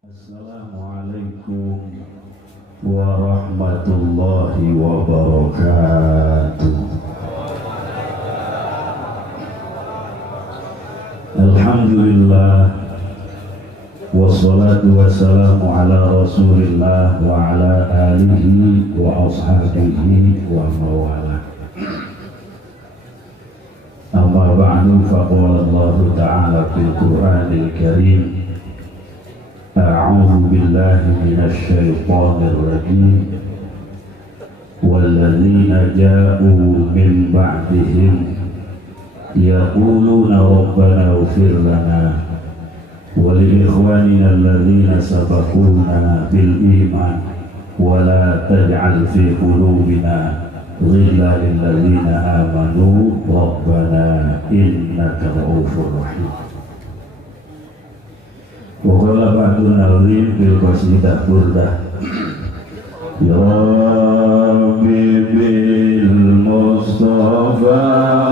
Assalamualaikum warahmatullahi wabarakatuh. Alhamdulillah wassalatu wassalamu ala rasulillah wa ala alihi wa ashabihi wa mawala. Amma ba'du, faqala Allah ta'ala fil Qur'anil Karim: A'udzu billahi minasy syaithanir rajim. Walladzina ja'u min ba'dihim yaquluna rabbana ighfir lana wa li ikhwanina alladzina sabaquna bil iman wa la taj'al fi qulubina ghillan lil ladzina amanu rabbana innaka ra'ufur rahim. Waqala ba'dun azim bil qasidah burdah. Ya Rabbi bil Mustafa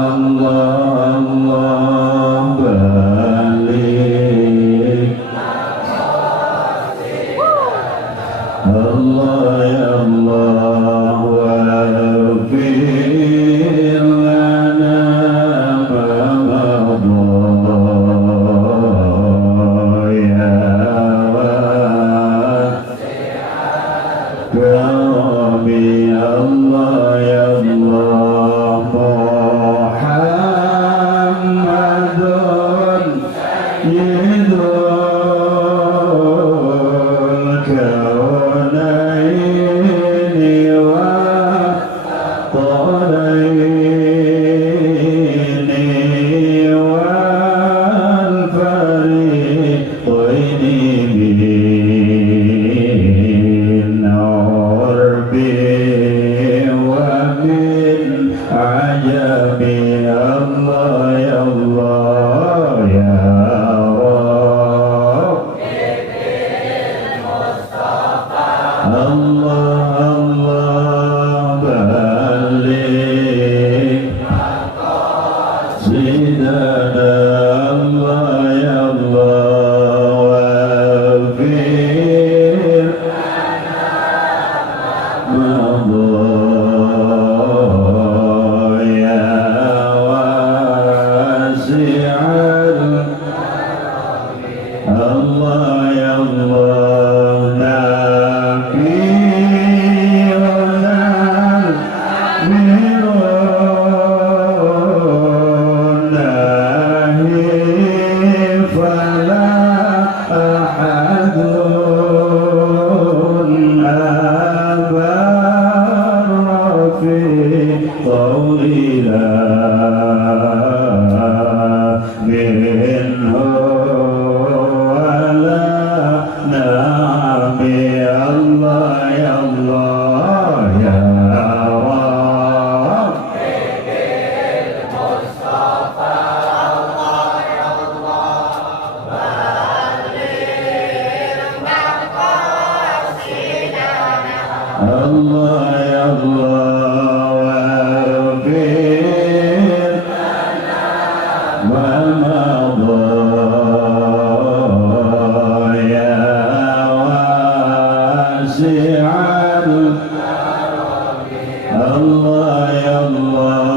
Allah Allah balik Allah ya Allah wafir lana Rabbi Allah ya Allah Muhammadun Sayyidul Kaunaini wa Qalaini wal Fariqaini Allah ya Allah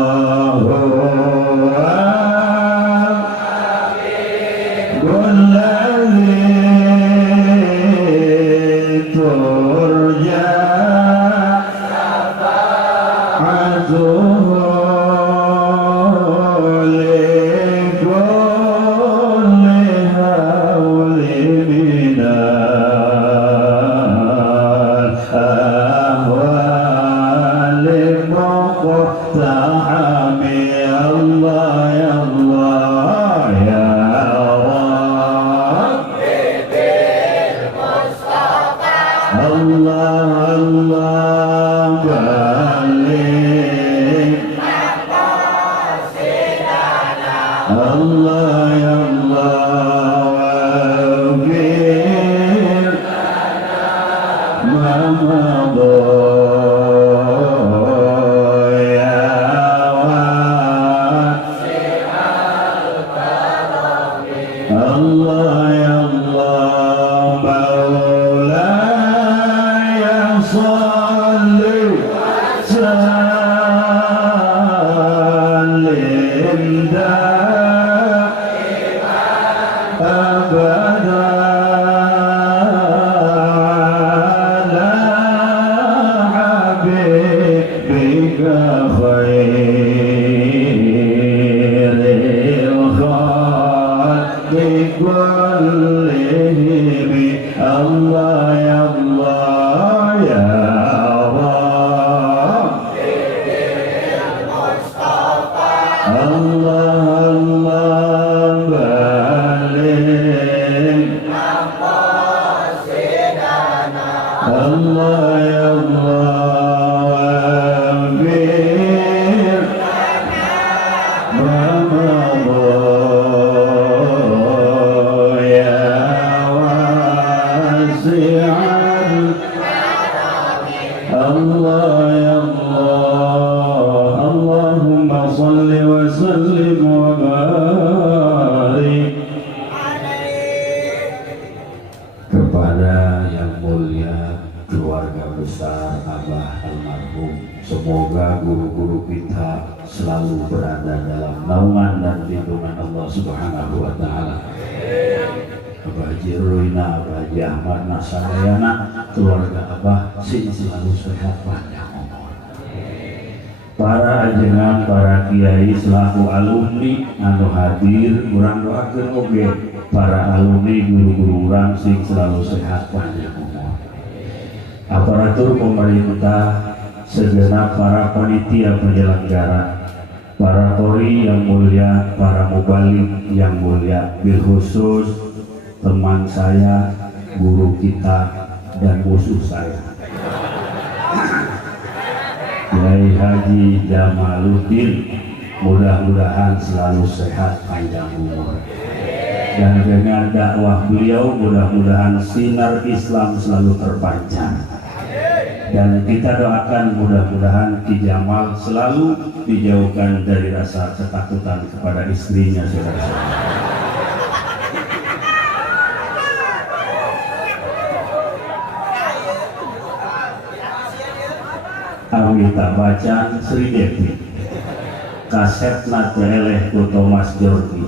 Allah ya Allah ya Allah Allah Allah balik Allah ya Allah bir Ramadan ya wasi'an Allah ya Allah Allahumma salli wa sallim wa barik kepada yang mulia keluarga besar Abah almarhum. Semoga guru-guru kita selalu berada dalam naungan dan lindungan Allah Subhanahu wa taala. Abah Haji Ruina, Abah Haji Ahmad Nasadayana, keluarga Abah selalu sehat panjang umur. Para ajengan, para kiai selaku alumni anu hadir, urang doakeun oge para alumni guru-guru urang sing selalu sehat panjang umur. Aparatur pemerintah, segenap para panitia penyelenggara, para qori yang mulia, para mubalik yang mulia, bil khusus teman saya, guru kita, dan musuh saya, Kiai Haji Jamaluddin, mudah-mudahan selalu sehat panjang umur. Dan dengan dakwah beliau mudah-mudahan sinar Islam selalu terpancar. Dan kita doakan mudah-mudahan Ki Jamal selalu dijauhkan dari rasa ketakutan kepada istrinya, saudara-saudara. Kita baca Sri Devi kaset nateleh ku Thomas Jordi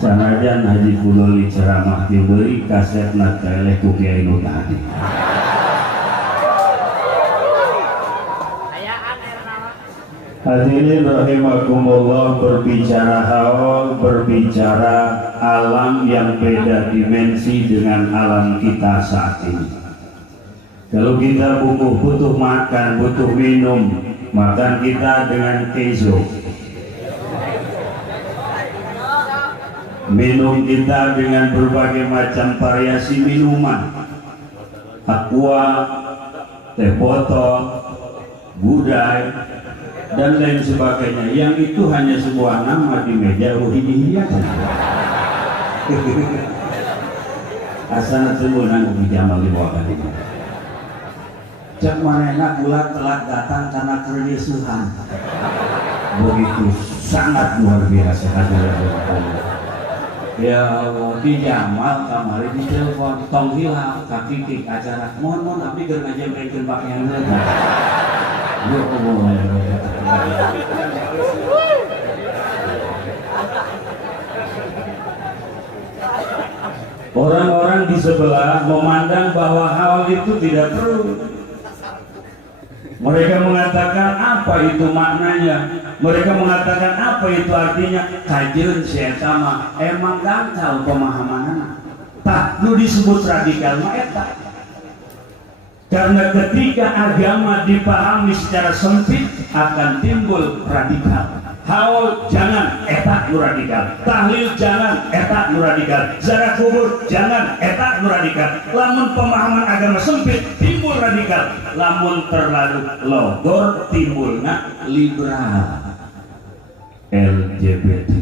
sanajan Haji Kuloli ceramah diberi kaset nateleh ku Kiai Nutadi. Hadirin rahimakumullah, berbicara haul, berbicara alam yang beda dimensi dengan alam kita saat ini. Kalau kita butuh makan, butuh minum, makan kita dengan keju. Minum kita dengan berbagai macam variasi minuman. Aqua, teh botol, gudai, dan lain sebagainya. Yang itu hanya sebuah nama di meja ruhiyah. Asana sebuah di Jamal di bawah kali. Cek manehna gula telat datang karena kerisuhan. Begitu sangat luar biasa hadirin Allah. Ya Allah, di Jamal kamari di telepon tong hilang kakik acara mohon abdi keur ngajemrekeun pakaian heula. Ya Allah. Orang-orang di sebelah memandang bahwa hal itu tidak perlu. Mereka mengatakan apa itu maknanya, mereka mengatakan apa itu artinya. Kajeun saya mah emang dangkal pemahamanana. Tak lu disebut radikal mah eta. Karena ketika agama dipahami secara sempit akan timbul radikal. Haul jangan, eta nu radikal. Tahlil jangan, eta nu radikal. Ziarah kubur jangan, eta nu radikal. Lamun pemahaman agama sempit timbul radikal. Lamun terlalu logor timbulna liberal. LGBT.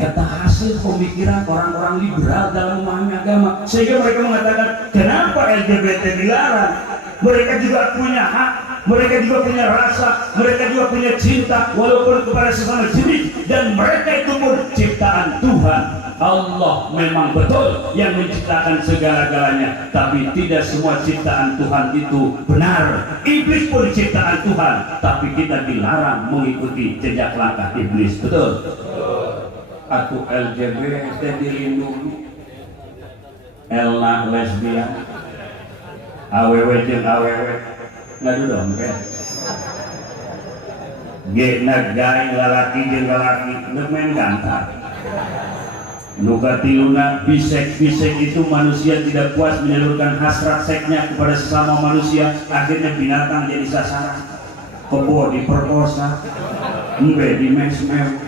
Eta hasil pemikiran orang-orang liberal dalam memahami agama. Sehingga mereka mengatakan, kenapa LGBT dilarang? Mereka juga punya hak, mereka juga punya rasa, mereka juga punya cinta walaupun kepada sesama jenis, dan mereka itu pun ciptaan Tuhan. Allah memang betul yang menciptakan segala-galanya, tapi tidak semua ciptaan Tuhan itu benar. Iblis pun ciptaan Tuhan, tapi kita dilarang mengikuti jejak langkah iblis. Betul? Aku LGBT dilindungi, elna lesbian, awewe jeung awewe ngadu dong kan? Gena gay lalaki jeung lalaki ngemen gantar. Nukatiluna bisek-bisek itu manusia tidak puas menyalurkan hasrat seksnya kepada sesama manusia, akhirnya binatang jadi sasaran. Kebo diperkosa, embe dimesmel.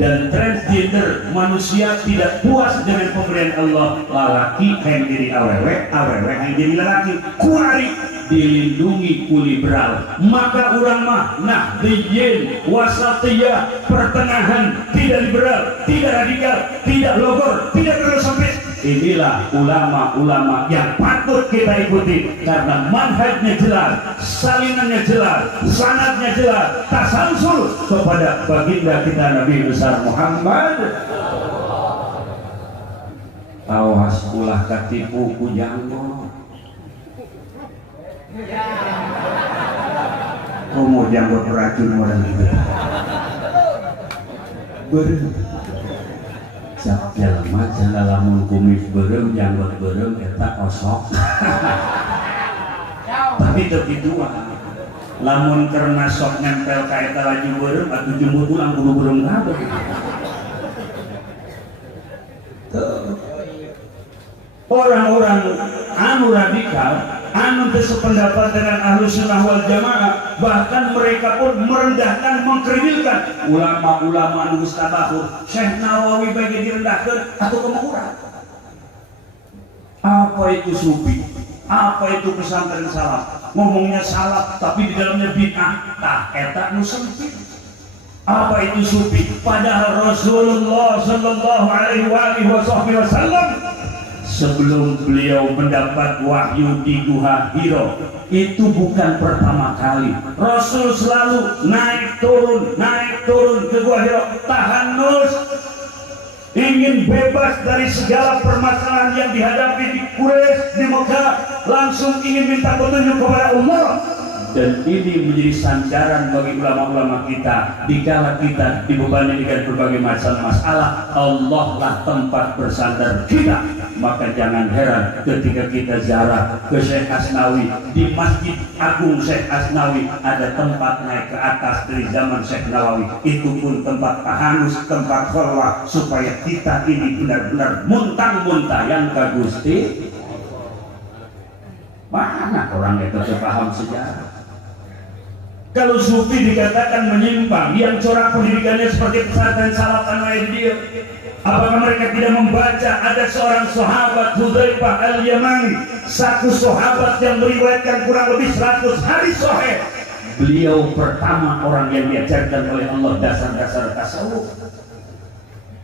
Dan transgender manusia tidak puas dengan pemberian Allah, lalaki yang jadi awewe, awewe yang jadi lalaki, kuari dilindungi ku liberal. Maka urang mah nahdiyin wasatiyah, pertengahan, tidak liberal, tidak radikal, tidak logor, tidak terlalu sempit. Inilah ulama-ulama yang patut kita ikuti karena manhajnya jelas, salinannya jelas, sanadnya jelas, tasalsul kepada baginda kita Nabi besar Muhammad. Awas ulah katipu ku janggo. Komo janggo beracun modal itu. Sak jalma cenah lamun kumis beureum janggot beureum eta osok. Tapi teu kitu lamun karena sok nempel ka eta laju beureum atuh jembut ulang kudu beureum kabeh. Orang-orang anu radikal, anu bersependapat dengan Ahlus Sunnah wal Jamaah, bahkan mereka pun merendahkan, mengkerdilkan ulama-ulama anu mustabahur. Syekh Nawawi bagi direndahkan atau kemukurang. Apa itu sufi? Apa itu pesantren salaf? Ngomongnya salaf tapi di dalamnya bid'ah. Tah eta nu sempit. Apa itu sufi? Padahal Rasulullah sallallahu alaihi wasallam sebelum beliau mendapat wahyu di Gua Hiro, itu bukan pertama kali. Rasul selalu naik turun ke Gua Hiro, tahanus, ingin bebas dari segala permasalahan yang dihadapi di Quraisy, di Mekah, langsung ingin minta petunjuk kepada Allah. Dan ini menjadi sandaran bagi ulama-ulama kita dikala kita dibebani dengan berbagai macam masalah. Allah lah tempat bersandar kita. Maka jangan heran ketika kita ziarah ke Syekh Asnawi di Masjid Agung Syekh Asnawi ada tempat naik ke atas dari zaman Syekh Nawawi. Itu pun tempat tahanus, tempat khalwah supaya kita ini benar-benar muntang-muntah yang ka Gusti. Mana orang itu paham sejarah? Kalau sufi dikatakan menyimpang, yang corak pendidikannya seperti pesantren salaf tanah dia, apakah mereka tidak membaca ada seorang sahabat Hudzaifah al-Yamani, satu sahabat yang meriwayatkan kurang lebih 100 hadis sahih. Beliau pertama orang yang diajarkan oleh Allah dasar-dasar tasawuf.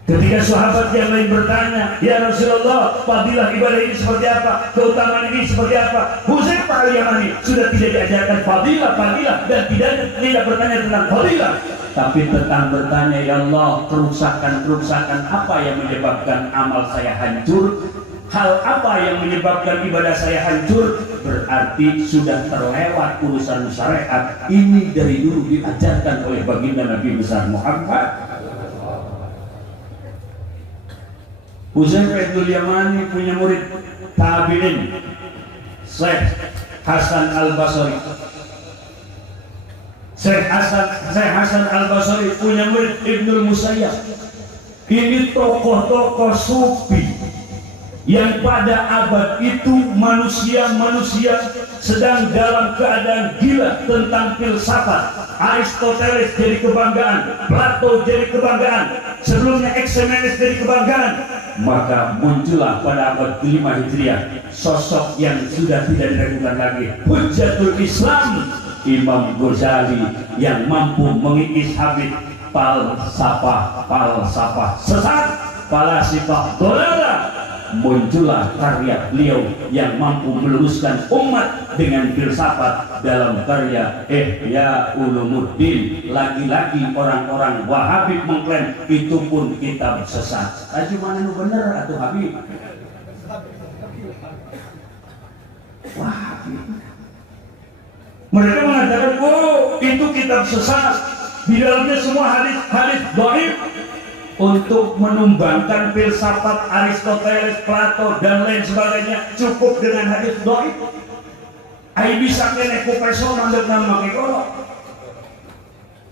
Ketika sahabat yang lain bertanya, ya Rasulullah, fadilah ibadah ini seperti apa? Keutamaan ini seperti apa? Hudzaifah al-Yamani sudah tidak diajarkan fadilah dan tidak bertanya tentang fadilah, tapi tentang bertanya, ya Allah, kerusakan apa yang menyebabkan amal saya hancur? Hal apa yang menyebabkan ibadah saya hancur? Berarti sudah terlewat urusan syariat. Ini dari dulu diajarkan oleh baginda Nabi besar Muhammad. Hudzaifah al-Yamani punya murid tabi'in Syekh Hasan al-Basri. Syekh Hasan al-Basri punya murid Ibnul Musayyab. Ini tokoh-tokoh sufi yang pada abad itu manusia sedang dalam keadaan gila tentang filsafat. Aristoteles jadi kebanggaan, Plato jadi kebanggaan, sebelumnya Ximenes jadi kebanggaan. Maka muncullah pada abad ke-5 Hijriah sosok yang sudah tidak diragukan lagi, Hujjatul Islam, Imam Ghazali, yang mampu mengikis habis falsafah sesat, falasifah dolalah. Muncullah karya beliau yang mampu meluruskan umat dengan filsafat dalam karya Ihya Ulumuddin. Lagi-lagi orang-orang Wahabi mengklaim itu pun kitab sesat. Aja mana nu bener atuh Habib? Wahabi. Mereka mengatakan, oh itu kitab sesat, di dalamnya semua hadis dhaif. Untuk menumbangkan filsafat Aristoteles, Plato dan lain sebagainya cukup dengan hadis dhaif. Ai bisa kene ku persona ndeuk nama ke golok.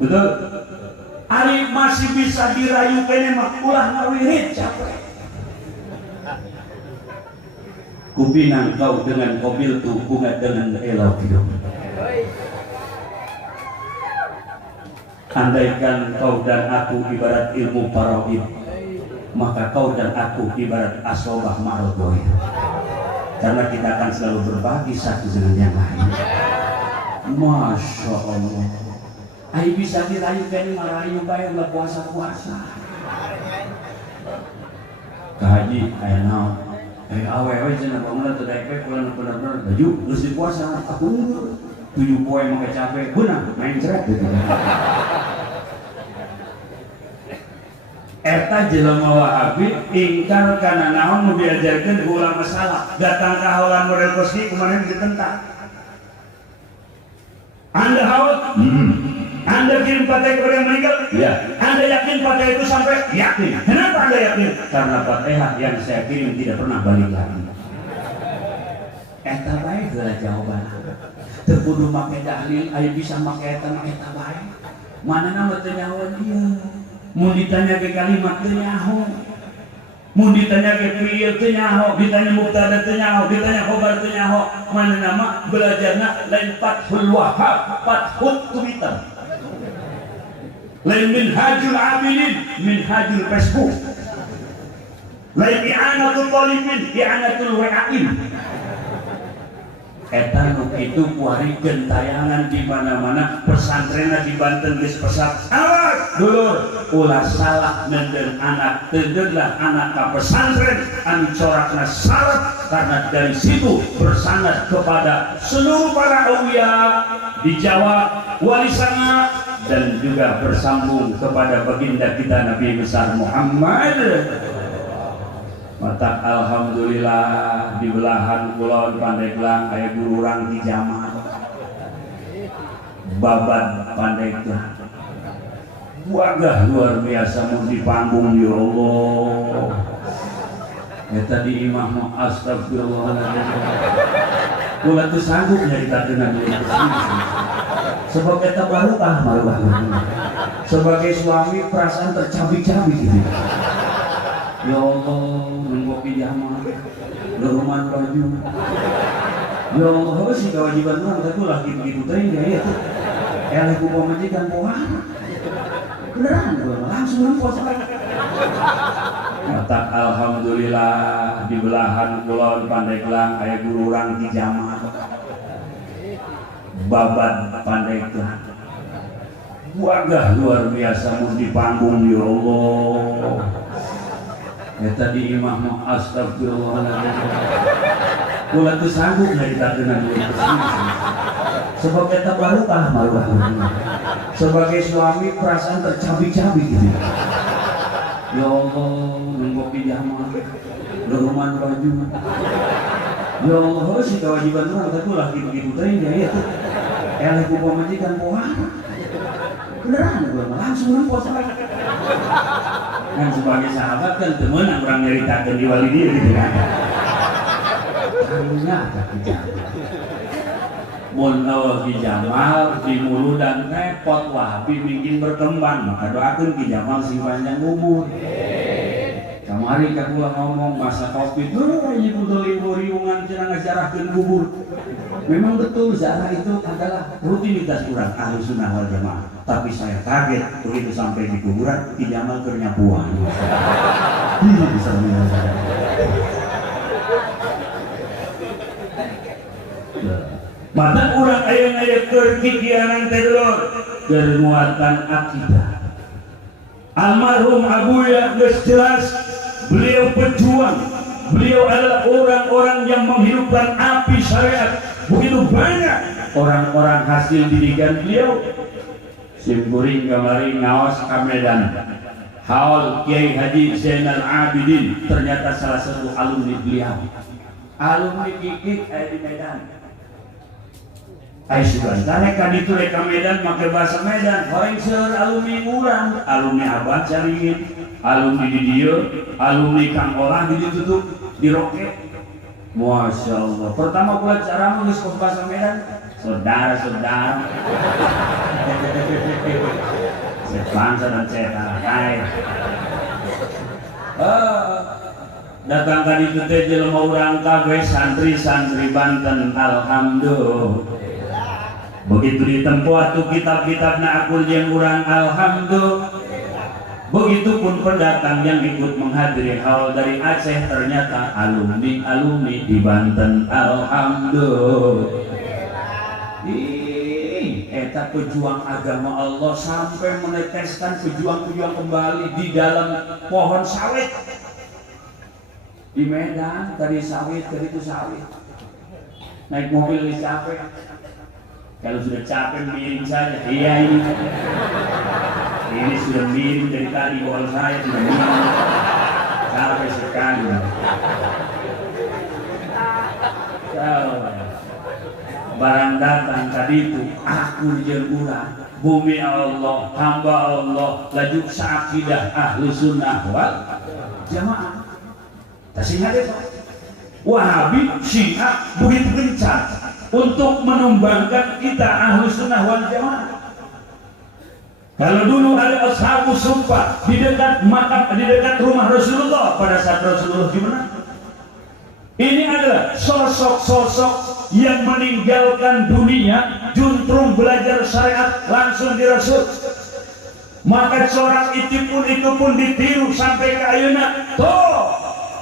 Betul? Ari masih bisa dirayu kene mah ulah ngawirit capek. Kupinang kau dengan mobil tu bunga dengan I love you. Andaikan kau dan aku ibarat ilmu faraid, maka kau dan aku ibarat asobah ma'al-goy. Karena kita akan selalu berbagi satu dengan yang lain. Masya Allah. Ayo bisa dirayu kan marayu bayar lah puasa-puasa. Kahaji, ayo naon. Awe-awe cenah bangun teu daek we bener-bener baju geus puasa aku 7 poe make capek beunang main ceret gitu. Eta jelema Wahabi ingkar kana naon nu diajarkeun ulama salaf datang ka haulan model koski kumaha ditentang. Anda haus? Anda kirim Fatihah kepada yang meninggal? Ya. Anda yakin Fatihah itu sampai? Yakin. Kenapa Anda yakin? Karena Fatihah yang saya kirim tidak pernah balik lagi. Eta baik lah jawaban. Teu kudu make dalil, aya bisa make eta baik. Mana nama teu nyaho dia? Mau ditanya ke kalimat teu nyaho. Mau ditanya ke fi'il teu nyaho, ditanya mubtada teu nyaho, ditanya khobar teu nyaho. Mana nama belajarna lain Fathul Wahhab, Fathul Twitter. Lain Minhajul Abidin, Minhajul Facebook. Lain I'anatul Talibin, I'anatul Wa'in. Eta nu kitu kuari gentayangan di mana-mana pesantrenna di Banten geus pesat. Awas dulur, ulah salah nendeng anak, tendenglah anak ka pesantren anu corakna salat karena dari situ bersanad kepada seluruh para aulia di Jawa, Wali Sanga dan juga bersambung kepada baginda kita Nabi besar Muhammad. Mata alhamdulillah di belahan kulon Pandeglang aya guru urang di Jamal. Babat Pandeglang. Wagah luar biasa mun di panggung ya Allah. Eta di imam astagfirullahaladzim. Kula teu sanggup nyaritakeun dulu. Sebab eta barokah malah. Sebagai suami perasaan tercabik-cabik gitu. Ya Allah, mengopi jamal, leruman baju. Ya Allah, si kewajiban orang itu lagi begitu teh ya. Eleh ku pamajikan pohon. Beneran langsung puasa. Mata alhamdulillah di belahan kulon Pandeglang aya guru urang di Jamal. Babat Pandeglang. Wagah luar biasa mun di panggung ya Allah. Eta di imam astagfirullahaladzim. Kula teu sanggup nyaritakeun dulu. Sebab eta barokah malah. Sebagai suami perasaan tercabik-cabik gitu. Ya Allah, mengopi jamal, leruman baju. Ya Allah, si kewajiban orang itu lagi begitu teh ya. Eleh ku pamajikan pohon. Beneran langsung puasa. Kan sebagai sahabat kan temen orang nyeritakan di wali dia gitu kan. Karunya Ki Jamal. Mun Ki Jamal di mulu dan repot Wahabi bikin berkembang, maka doakeun Ki Jamal sing panjang umur. Kamari kakula ngomong masa Covid, ieu kudu liur-liungan cenah ngajarahkeun bubur. Memang betul zarah itu adalah rutinitas orang ahli sunnah wal jamaah. Tapi saya kaget begitu sampai di kuburan Ki Jamal keur nyapuan. Ini bisa menjelaskan. Mata orang aya keur kikianan teror bermuatan akidah. Almarhum Abuya geus jelas beliau pejuang. Beliau adalah orang-orang yang menghidupkan api syariat. Begitu banyak orang-orang hasil didikan beliau. Simkuring kamari ngaos ka Medan. Haul Kiai Haji Zainal Abidin ternyata salah satu alumni beliau. Alumni Kikik di Medan. Aisuran tareka ditulek ka Medan make bahasa Medan. Horeng seueur alumni urang, alumni Abad Cariin, alumni di dieu, alumni Kang Olah di ditutup di roket. Masya Allah. Pertama kula cara geus bahasa Medan. Saudara-saudara bangsa dan cetak datang kan itu teh jelema urang kabeh santri-santri Banten alhamdulillah. Begitu ditempuh atuh kitab-kitabna akul jeung urang alhamdulillah. Begitupun pendatang yang ikut menghadiri haul dari Aceh ternyata alumni di Banten alhamdulillah. Eta pejuang agama Allah sampai meneteskan pejuang-pejuang kembali di dalam pohon sawit di Medan. Tadi sawit, tadi itu sawit. Naik mobil ini capek. Kalau sudah capek miring saja. Iya ini sudah miring dari tadi bawah saya sudah miring. Capek sekali. Barang datang tadi itu aku jeung urang bumi Allah hamba Allah laju saakidah ahlu sunnah wal jamaah. Tasingnya deh Wahabi Syiah begitu gencar untuk menumbangkan kita ahlu sunnah wal jamaah. Kalau dulu ada ashabu sumpah di dekat makam, di dekat rumah Rasulullah pada saat Rasulullah gimana? Ini adalah sosok-sosok yang meninggalkan dunia juntrung belajar syariat langsung di Rasul. Maka seorang itu pun ditiru sampai ke ayeuna. Tuh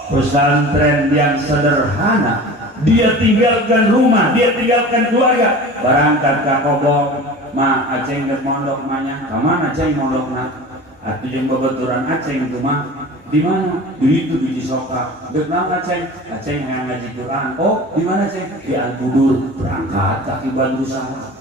pesantren yang sederhana, dia tinggalkan rumah, dia tinggalkan keluarga, berangkat ke Kobok. Ma Aceh ke mondok manya, kemana Aceh mondokna? Atuh jeung babaturan Aceh itu mah di mana? Di itu di Cisoka. Begnang Aceh yang ngaji Quran. Oh, di mana Aceh? Di Al-Budur. Berangkat kaki Bandung sana.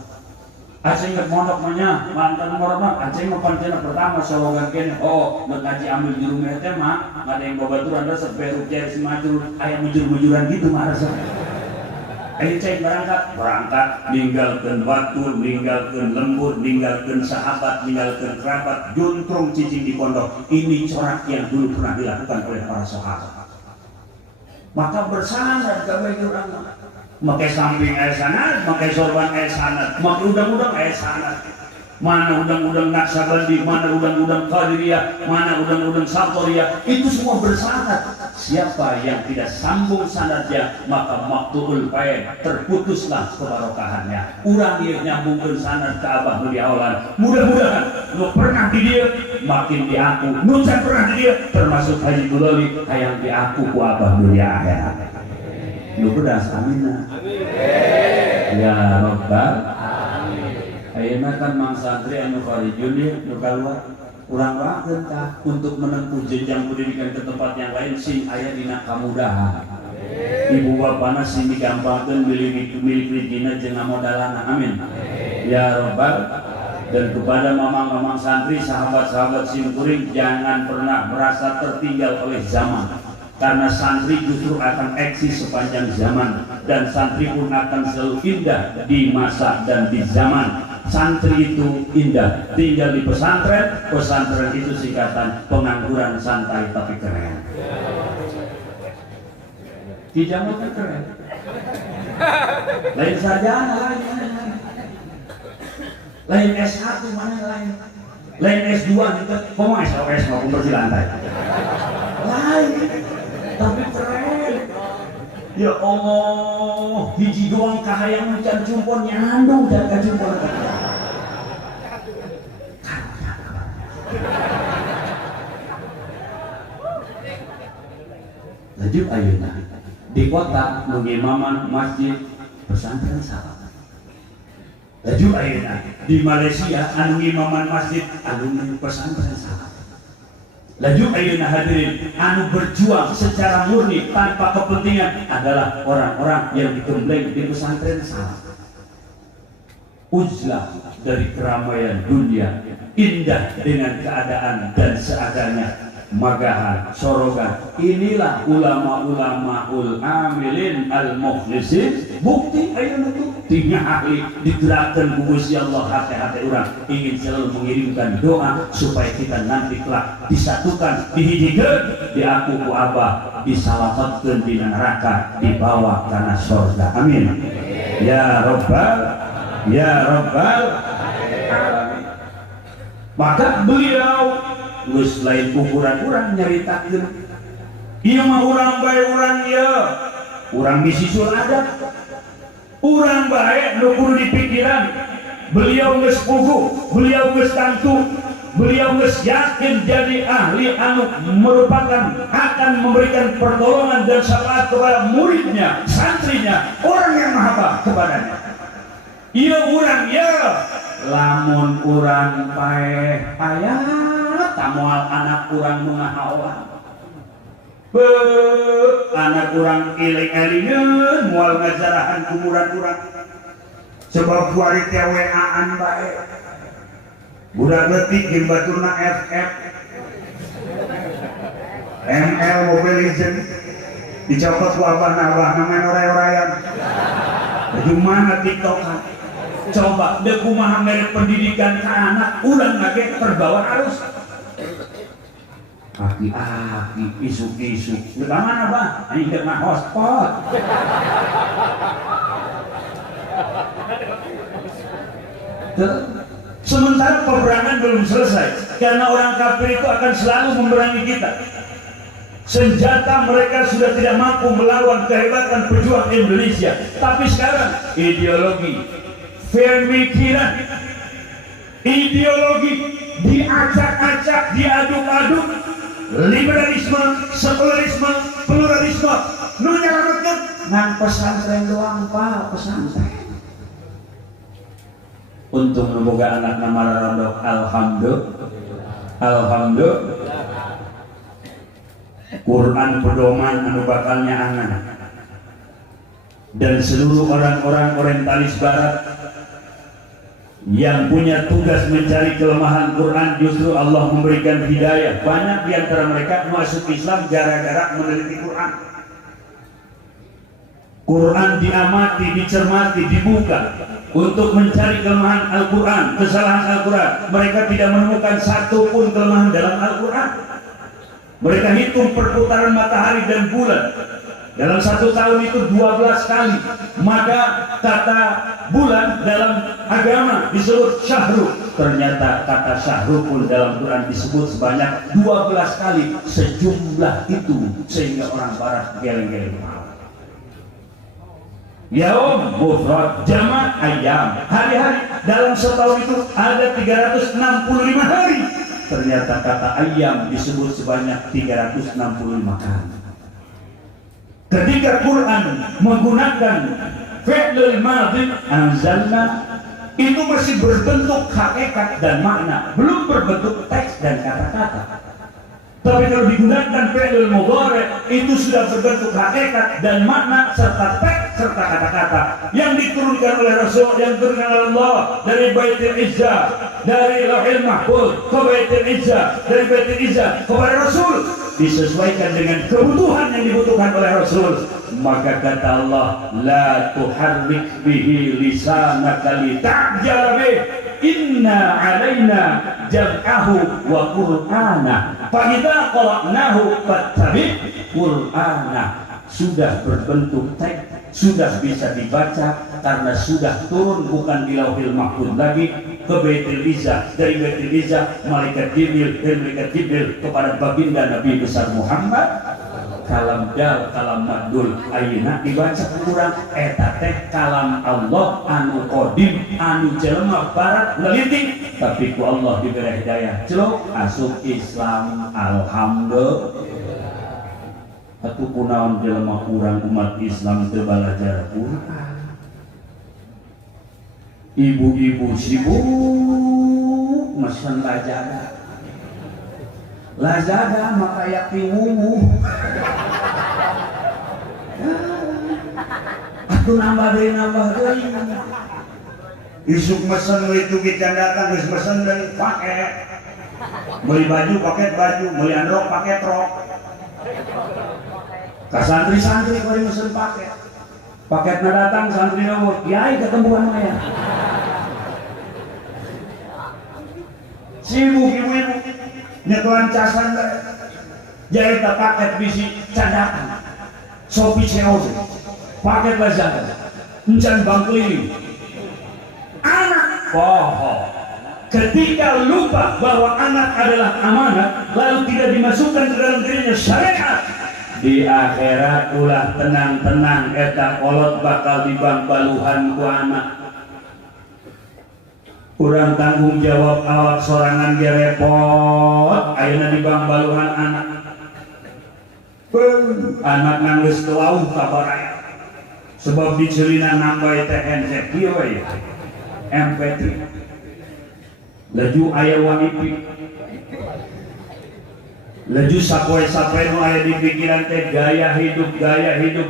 Aceh ke mondok manya, mantan morona. Aceh mah pancena pertama sologan kene. Oh, ngaji ambil di rumah teh mah, ada yang babaturan resep beru ceri semacur, aya mujur-mujuran gitu mah resep. Ayo cek berangkat ninggalkan waktu, ninggalkan lembut, ninggalkan sahabat, ninggalkan kerabat, juntrung cicing di pondok. Ini corak yang dulu pernah dilakukan oleh para sahabat. Maka bersandar kabeh urang, make samping aya sanad, make sorban aya sanad, make udang-udang aya sanad. Mana udang-udang Naksabandi, mana udang-udang Qadiriyah, mana udang-udang Satoriyah, itu semua bersanad. Siapa yang tidak sambung sanadnya maka maqtu'ul faid, terputuslah kebarokahannya. Urang ieu nyambungkeun sanad ke Abah nu di awalan. Mudah-mudahan nu pernah di dieu makin diaku, nu can pernah di dieu termasuk Haji Bulali hayang diaku ku Abah nu di akhirat. Nu pedas amin. Ya Rabbal ayeuna kan mang santri anu kharijun nu kaluar urang wakeun tah untuk menempuh jenjang pendidikan ke tempat yang lain sing aya dina kamudahan. Ibu bapana sing digampangkeun milik rezina jeung modalana. Amin. Ya Rabbal. Dan kepada mamang-mamang santri, sahabat-sahabat simkuring, jangan pernah merasa tertinggal oleh zaman. Karena santri justru akan eksis sepanjang zaman, dan santri pun akan selalu indah di masa dan di zaman. Santri itu indah, tinggal di pesantren, pesantren itu singkatan pengangguran santai tapi keren. Tidak mau keren. Lain sarjana, lain S1 mana lain S2 gitu, kok S mau bersih lantai. Lain, tapi keren. Ya Allah, hiji doang kahayang mencan cumpon nyandung dan kacumpon. Lanjut ayeuna di kota mengimaman masjid pesantren salah. Laju ayeuna di Malaysia anu imaman masjid alumni pesantren salah. Laju ayeuna hadirin anu berjuang secara murni tanpa kepentingan adalah orang-orang yang digembleng di pesantren salah. Uzlah dari keramaian dunia, indah dengan keadaan dan seadanya, magahan, sorogan. Inilah ulama-ulama amilin al-mukhlisin. Bukti ayeuna itu tinggal ahli digerakkan ku Gusti Allah hati-hati orang ingin selalu mengirimkan doa supaya kita nanti kelak disatukan, dihidikeun, diaku ku Abah, disalamatkeun di neraka, dibawa kana surga. Amin. Ya Rabbal, ya Rabbal alamin. Maka beliau geus lain ukuran urang nyaritakeun ieu mah urang bae urang ya urang bisi suladat urang bae nu kudu dipikiran beliau geus puguh beliau geus tantu beliau geus yakin jadi ahli anu merupakan akan memberikan pertolongan dan syafaat kepada muridnya santrinya orang yang maha kepadanya ieu urang ya lamun urang paeh aya tamual anak urang nu ngahaoan anak urang iling-ilingeun moal ngajarahan kumuran urang sebab kuari teh WA-an bae budak leutik jeung baturna FF ML Mobile Legend dicopot ku abah-abah main oray-orayan di mana TikTokan coba deh kumaha mere pendidikan ke anak urang nage terbawa arus aki-aki isuk-isuk di mana bah aing keur hotspot sementara peperangan belum selesai karena orang kafir itu akan selalu memerangi kita senjata mereka sudah tidak mampu melawan kehebatan pejuang Indonesia tapi sekarang ideologi pemikiran ideologi diacak-acak diaduk-aduk liberalisme sekularisme pluralisme nu nyalametkeun ngan pesantren doang Pak pesantren untung boga anak nama rarondok alhamdulillah Quran pedoman anu bakalnya angan dan seluruh orang-orang orientalis barat yang punya tugas mencari kelemahan Quran justru Allah memberikan hidayah banyak di antara mereka masuk Islam gara-gara meneliti Quran Quran diamati, dicermati, dibuka untuk mencari kelemahan Al-Quran, kesalahan Al-Quran mereka tidak menemukan satu pun kelemahan dalam Al-Quran mereka hitung perputaran matahari dan bulan dalam satu tahun itu 12 kali maka kata bulan dalam agama disebut syahrul ternyata kata syahrul pun dalam Quran disebut sebanyak 12 kali sejumlah itu sehingga orang barat geleng-geleng yaum mufrad jamak ayam hari-hari dalam setahun itu ada 365 hari ternyata kata ayam disebut sebanyak 365 kali ketika Quran menggunakan fi'lul madhi anzalna itu masih berbentuk hakikat dan makna belum berbentuk teks dan kata-kata tapi kalau digunakan fi'lul mudhari itu sudah berbentuk hakikat dan makna serta teks serta kata-kata yang diturunkan oleh Rasul yang diturunkan oleh Allah dari Baitul Izzah dari Lauhil Mahfuz ke Baitul Izzah dari Baitul Izzah kepada Rasul disesuaikan dengan kebutuhan yang dibutuhkan oleh Rasul maka kata Allah la tuharrik bihi lisanaka lita'jala bih inna alaina jam'ahu wa qur'ana fa idza qara'nahu fattabi' qur'ana sudah berbentuk teks sudah bisa dibaca karena sudah turun bukan di Lauhil Mahfuz lagi ke Baitul Izzah dari Baitul Izzah malaikat Jibril dan malaikat Jibril kepada baginda Nabi besar Muhammad kalam dal kalam madul ayeuna dibaca kurang eta teh kalam Allah anu qadim anu jelema barat ngelitik tapi ku Allah diberi hidayah celok asup Islam alhamdulillah atuh kunaon jelema urang umat Islam teu balajar Quran ibu-ibu sibuk mesen Lazada maka ya pingumu aku nambah deui isuk mesen itu kita datang geus mesen deui paket beli baju paket baju beli androk paket rok ka santri-santri bari mesen paketna datang santri nomor kiai ketemuan maya sibuk ibu-ibu nyetuan casan jadi tak paket bisi cadakan Shopee CO paket Lazada encan bang keliling anak bohong Ketika lupa bahwa anak adalah amanat, lalu tidak dimasukkan ke dalam dirinya syariat, di akhirat ulah tenang-tenang eta kolot bakal dibangbaluhan ku anak. Kurang tanggung jawab awak sorangan ge repot, ayeuna dibangbaluhan anak. Anak nangis kelauh kabaraya. Sebab dicelina nambah teh handset ieu we. MP3. Laju aya wifi, laju sapoe-sapoe nu aya di pikiran teh gaya hidup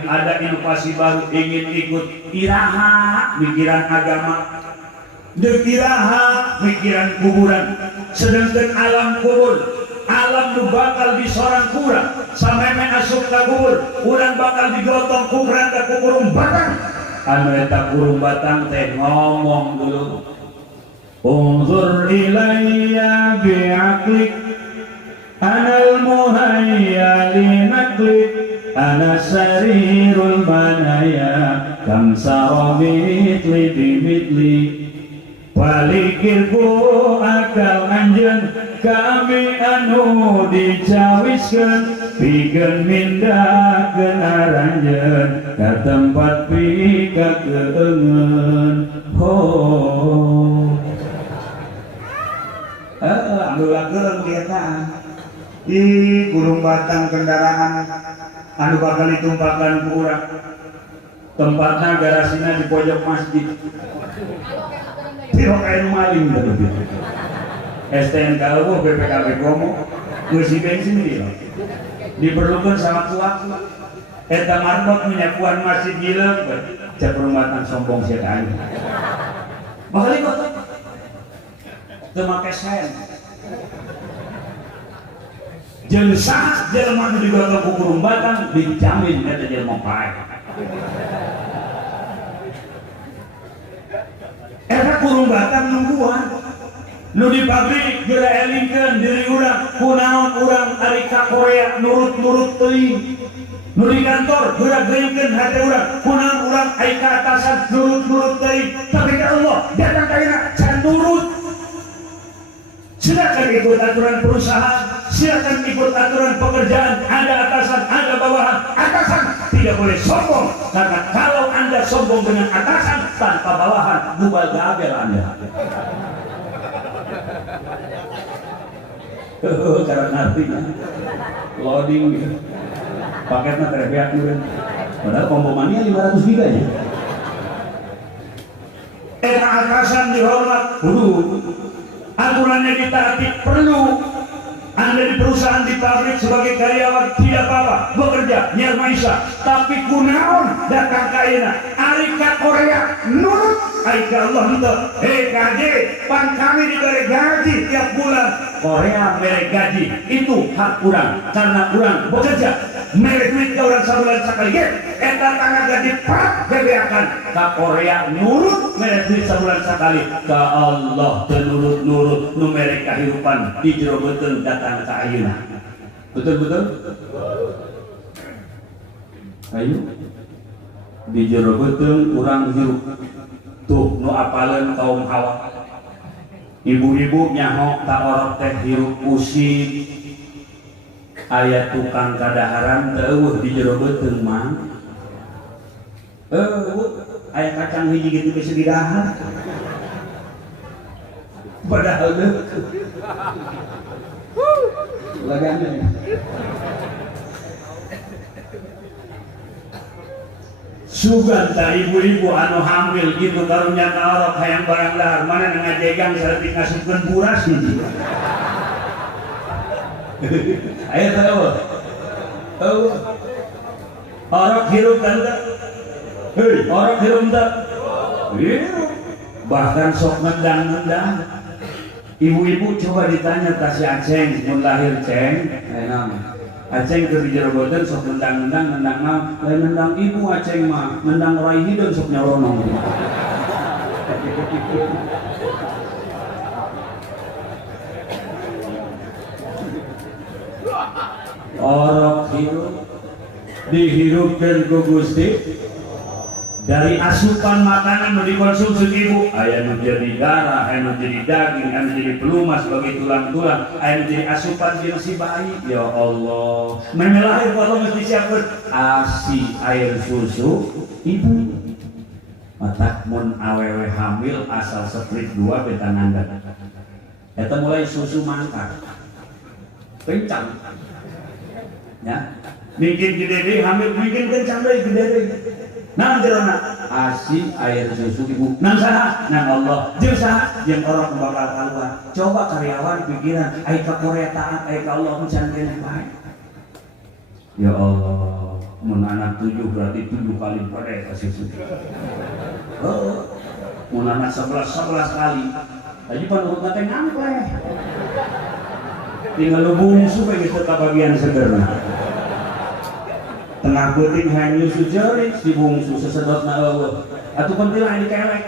ada inovasi baru ingin ikut iraha pikiran agama deuk iraha pikiran kuburan sedangkan alam kubur alam nu bakal disorang kurang sameme asup ka kubur urang bakal digotong ku keranda ku kurung batang anu eta kurung batang teh ngomong dulu. Unzur ilayya bi'aqlik anal muhayya linaklik ana sarirul manaya kam sarabitli bimitli palikirku akal anjeun kami anu dicawiskeun pikeun mindakeun aranjeun ka tempat pikakeungeun ho Andulakeun ketaan di kurung batang kendaraan anu bakal ditumpahkan ku urang tempatna garasina di pojok masjid tiro kain maling tadi STNK eueuh BPKB Bromo ngeusi bensin ieu diperlukeun sama waktu eta marbot menyakuan masjid gileung cek rumatan sombong sia ka aing bakal ikut teu make sen jeung saha jelema nu digotong ku kurung batang dijamin eta jelema pae eta kurung batang nungguan nu di pabrik geura elingkeun diri urang kunaon urang ari ka Korea nurut-nurut teuing nu di kantor geura geuingkeun hate urang kunaon urang ai ka atasan nurut-nurut teuing tapi ka Allah datang ka ayeuna can nurut. Silakan ikut aturan perusahaan, silakan ikut aturan pekerjaan, ada atasan, ada bawahan. Atasan tidak boleh sombong, karena kalau Anda sombong dengan atasan tanpa bawahan, bubal gabel Anda. Cara ngartinya loading paketnya terbiak dulu. Padahal combo mania 500 giga ya. Atasan dihormat, aturannya ditaati perlu. Anda di perusahaan, di pabrik sebagai karyawan tidak apa-apa bekerja nyer maisa, tapi kunaon datang ka ayeuna ari ka Korea nurut ai ka Allah henteu gaji pan kami diberi gaji tiap bulan Korea mere gaji itu hak urang karena urang bekerja mere duit ka urang sabulan sakali ge eta tangga gaji pak bebeakan ka Korea nurut mere duit sabulan sakali ka Allah teu nurut-nurut nu mere kahirupan di jero beuteung datang ka ayeuna. Betul-betul? Ayo di jero beuteung urang hirup tuh nu apaleun kaum Hawa. Ibu-ibu nyaho ta orok teh hirup pusing aya tukang kadaharan teu eueuh di jero beuteung mah aya kacang hiji gitu geus didahar padahal deukeut lagana sugan ta ibu-ibu anu hamil gitu karunya orok hayang barang dahar mana ngajegang saeutik ngasupkeun buras hiji aya teh orok hirup kan teh orok hirup teh bahkan sok ngendang-ngendang. Ibu-ibu coba ditanya ta si Aceng mun lahir Ceng Aceng keur di jero beuteung sok nendang-nendang naon lain nendang ibu Aceng mah nendang rai hideung sok nyolonong orok hirup dihirupkeun ku Gusti dari asupan makanan yang dikonsumsi ibu, aya nu jadi darah, aya nu jadi daging, aya nu jadi pelumas sebagai tulang-tulang, aya nu jadi asupan jeung si bayi. Ya Allah, menelahir kalau mesti siapkeun ASI air susu ibu. Matak mun awewe hamil asal split 2 beta nanggat. Eta mulai susu mangkak. Kencang. Ya. Mungkin gede deui hamil, mungkin kencang deui gede deui. Nang jerona ASI air susu ibu. Nang saha? Nang Allah. Jeung saha? Jeung orang bakal kaluar. Coba karyawan pikiran aya ka Korea taat, aya ka Allah mencan keneh bae. Ya Allah, mun anak 7 berarti 7 kali pada kasih susu. Oh, mun anak 11 kali. Tadi panurut teh ngampleh. Tinggal lu bungsu pe geus teu bagian segerna. Tengah peuting hanyu sujerit si bungsu sesedotna eueuh. Atuh penting lain dikelek.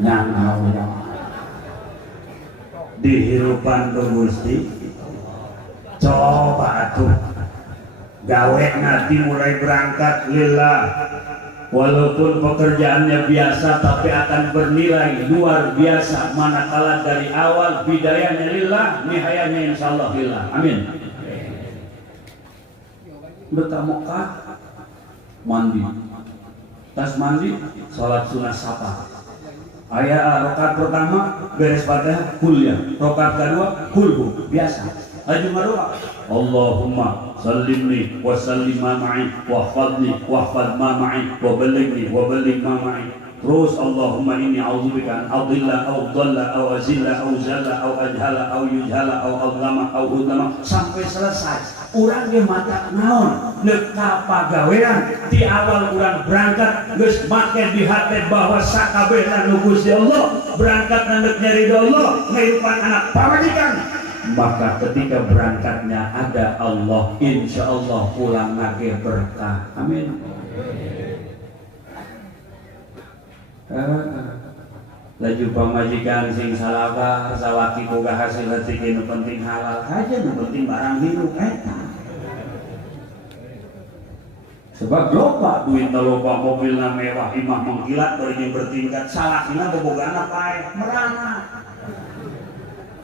Nyang dihirupan ke Gusti. Coba atuh gawe nanti mulai berangkat lillah. Walaupun pekerjaannya biasa tapi akan bernilai luar biasa manakala dari awal bidayahnya lillah, nihayanya insyaallah lillah. Amin. Bertamukah mandi, tas mandi, sholat sunat sapa. Ayat rakaat pertama beres Fatihah kuliah, rakaat kedua kulhu biasa. Laju marwa Allahumma sallimni wa sallim ma ma'i wa hfadni wa hfad ma ma'i wa ballighni wa balligh ma ma'i. Terus Allahumma inni a'udzubika an adilla aw dhalla aw azilla aw zalla aw ajhala aw yujhala aw adlama aw udlama sampai selesai. Urang ge mata naon neuk ka pagawean di awal urang berangkat geus make di hate bahwa sakabehna nu Gusti Allah berangkat neuk nyari Allah ngahirupan anak pamajikan. Maka ketika berangkatnya ada Allah, insya Allah pulang lagi berkah. Amin. Laju pamajikan sing salaba salaki boga hasil rezeki nu penting halal aja, nu penting barang hirup eta. Sebab loba duit loba mobilna mewah imah mengkilat beureung bertingkat salakina bobogana paeh merana.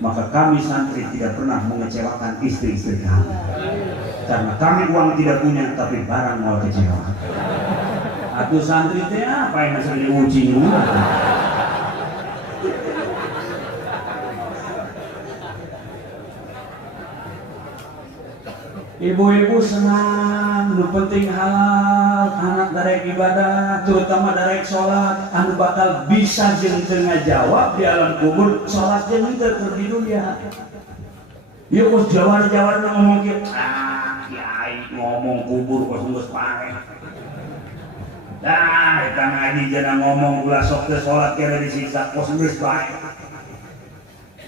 Maka kami santri tidak pernah mengecewakan istri-istri kami. Karena kami uang tidak punya tapi barang mau kecewa. Atuh santri teh apa yang masih diuji dulu? Ibu-ibu senang, nu penting halal, anak darek ibadah, terutama darek sholat, anu bakal bisa jeung teu ngajawab di alam kubur, sholat jeung teu di dunia. Ieu geus jawar-jawar ngomong kieu, kiai ngomong kubur kos geus paeh. Dah, eta ngaji jangan ngomong ulah sok teu sholat kira disiksa kos geus paeh.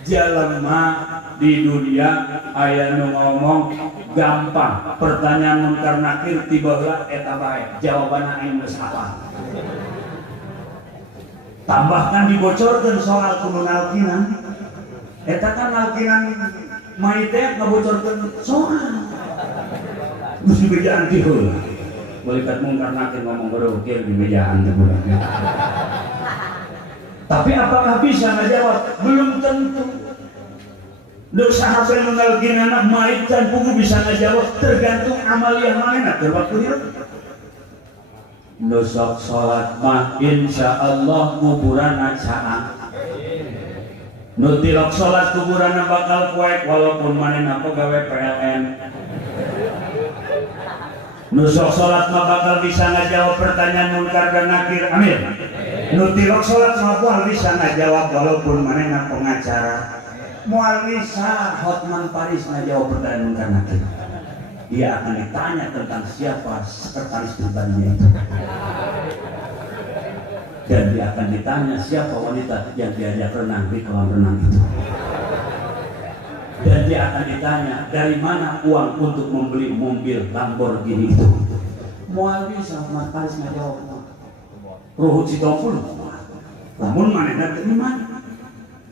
Jalema di dunia aya nu ngomong gampang, pertanyaan munkar nakir tiba-tiba eta bae, jawabanna aing geus hafal. Tambahkan dibocorkeun soal kudu nalkinan. Eta kan nalkinan mai teh ngabocorkeun soal. Geus dibejaan ti heula. Malikat munkar nakir ngomong baru kieu di mejaan teh budak. Tapi apakah bisa ngajawab? Belum tentu. Dosa hasil mengalgin anak maid dan pugu bisa ngajawab tergantung amaliyah mana terwaktu hidup. Nusok sholat mah insya Allah kuburan acaan. Nutilok sholat kuburan bakal kuek walaupun mana pegawai PLN. Nusok sholat mah bakal bisa ngajawab pertanyaan munkar dan nakir. Amin. Nutilok sholat mah bisa ngajawab walaupun mana pengacara. Mual bisa Hotman Paris ngajawab pertanyaan munkar nakir. Dia akan ditanya tentang siapa sekretaris pribadinya itu. Dan dia akan ditanya siapa wanita yang diajak renang di kolam renang itu. Dan dia akan ditanya dari mana uang untuk membeli mobil Lamborghini itu. Mual bisa Hotman Paris ngajawab. Ruhut si tompul. Namun mana dari mana?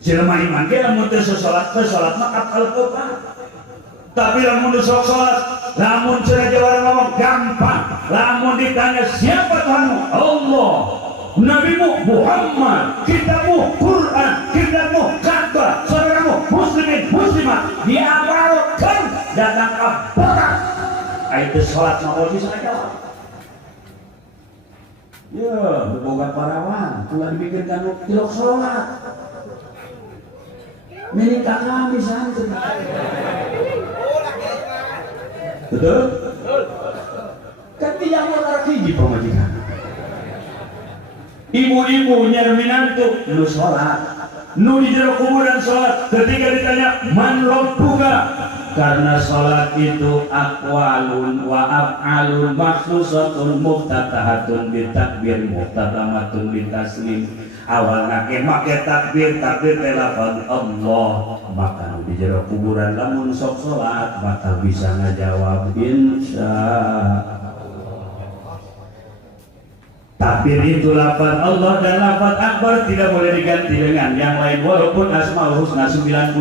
jelema iman ge lamun teu salat mah apal Quran. Tapi lamun sok salat, lamun cenah jawara ngomong gampang. Lamun ditanya siapa Tuhanmu? Allah. Nabimu Muhammad, kitabmu Quran, kitabmu Ka'bah, saudaramu muslimin muslimat diamalkan datang ke berat. Itu salat mah bisa jawab. Ya, boga parawan, tulah dipikirkan tilok salat. Menikah kami santri. Betul? Kan tidak mau tarik hiji pemajikan. Ibu-ibu nyarminantu nu sholat, nu di jero kuburan sholat. Ketika ditanya man rabbuka, karena sholat itu aqwalun wa af'alun makhsusatun muftatahatun bitakbir muftatamatun bitaslim. Awal make takbir teh lafaz Allah, maka di jero kuburan lamun sok sholat maka bisa ngajawab insya. Takbir itu lafaz Allah dan lafaz akbar tidak boleh diganti dengan yang lain walaupun Asmaul Husna 99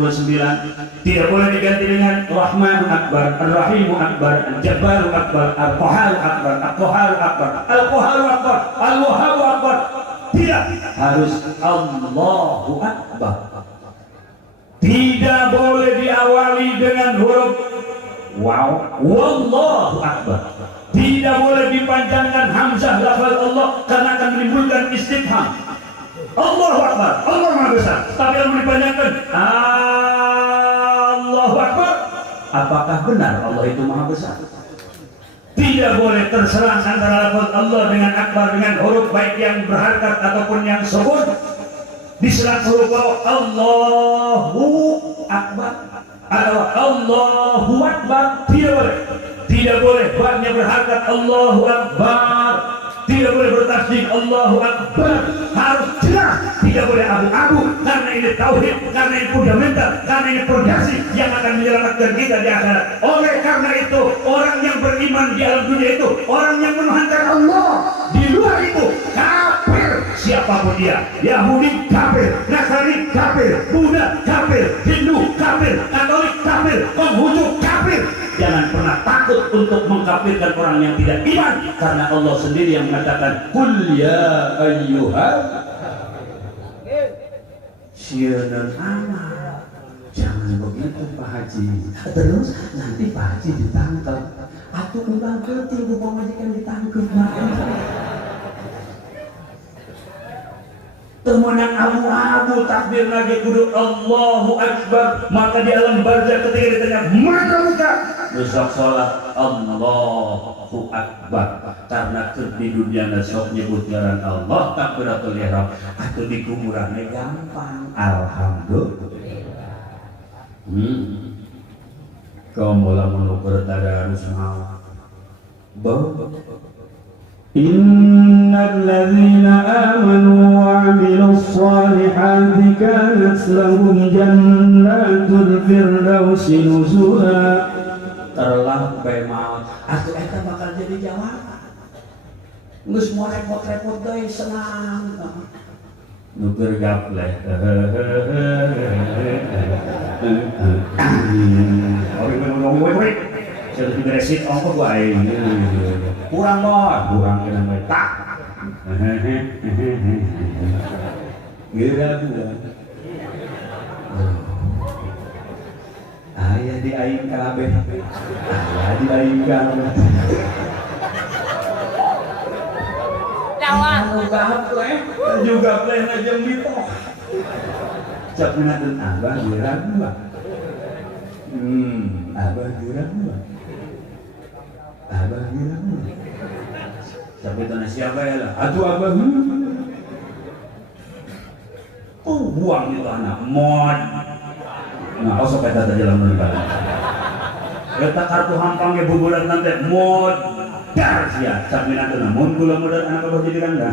tidak boleh diganti dengan Rahman Akbar, Ar-Rahim Akbar, Al-Jabbar Akbar, Al-Qahhar Akbar, Al-Qahhar Akbar, Al-Qahhar Akbar, Al-Wahhab Akbar. Tidak, harus Allahu Akbar. Tidak boleh diawali dengan huruf waw, Wallahu Akbar. Tidak boleh dipanjangkan hamzah lafaz Allah karena akan menimbulkan istifham. Allahu Akbar, Allah Maha Besar. Tapi yang dipanjangkan Allahu Akbar, apakah benar Allah itu Maha Besar? Tidak boleh terserang antara lafaz Allah dengan akbar dengan huruf baik yang berharkat ataupun yang sukun. Diselang huruf waw Allahu Akbar atau Allahu Akbar, tidak boleh. Tidak boleh ba-nya berharkat Allahu Akbar. Tidak boleh bertasydid Allahu Akbar. Harus jelas, tidak boleh abu-abu karena ini tauhid, karena ini fundamental, karena ini fondasi yang akan menyelamatkan kita di akhirat. Oleh karena itu, orang yang beriman di alam dunia itu orang yang menuhankan Allah. Di luar itu kafir siapapun dia. Yahudi kafir, Nasrani kafir, Buddha kafir, Hindu kafir, Katolik kafir, Konghucu kafir. Jangan pernah takut untuk mengkafirkan orang yang tidak iman, karena Allah sendiri yang mengatakan Qul ya ayyuhal syi'rul amal. Jangan begitu Pak Haji. Terus nanti Pak Haji ditangkap. Atuh undang kerti ibu pemajikan ditangkap. Temenang abu-abu takbir lagi kudu Allahu Akbar. Maka di alam barzakh ketika ditanya mana muka, besok sholat Allahu Akbar. Karena di dunia nasok nyebut ngaran Allah takbiratul ihram atau di kuburannya gampang. Alhamdulillah. Kau mulai mengukur tadarus mau Innal ladzina amanu wa 'amilus solihati kanat lahum jannatul firdausi nuzula. Terlampai maut atuh eta bakal jadi jawaban. Geus moal repot-repot deui senang. Nuker gapleh. Ori saya beresit ongkos gua ini kurang kena tak gira gua ayah di aing kabeh ayah di aing kabeh juga pleh aja mito cak minatun abah gira gua abah gira gua abah bilang sampai tanah siapa ya lah aduh abah buang itu anak mod nah kau sampai tata jalan menikah kita kartu hampangnya buburan nanti mod dar siap sampai nanti namun gula modal anak abah jadi kanda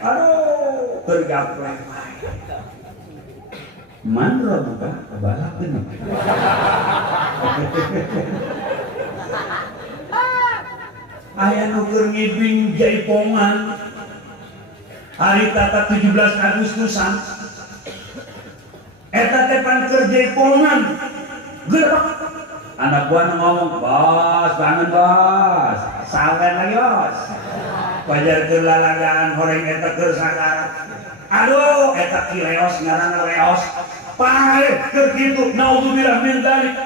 aduh tergaplek mandra buka kebalak ini. aya nu keur ngibing jaipongan hari tata 17 Agustusan eta teh pan keur jaipongan gerak anak buah ngomong bos bangun bos sawer lagi bos pajar keur lalagaan horeng eta keur sakarat aduh eta kileos ngaranna leos pae keur kitu naudzubillah min dzalik